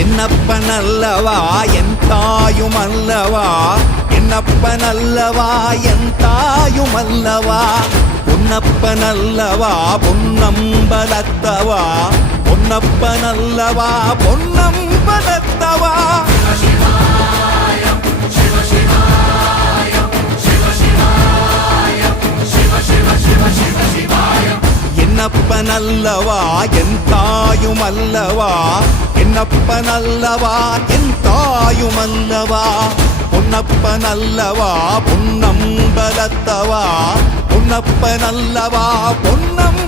என்னப்பனல்லவா என் தாயுமல்லவா, என்னப்பனல்லவா என் தாயுமல்லவா, பொன்னப்பனல்லவா பொன்னம்பலத்தவா, பொன்னப்பனல்லவா பொன்னம்பலத்தவா. என்னப்பனல்லவா என் தாயுமல்லவா, என்னப்பனல்லவா என் தாயுமல்லவா, பொன்னப்பனல்லவா பொன்னம்பலத்தவா, பொன்னப்பனல்லவா பொன்னம்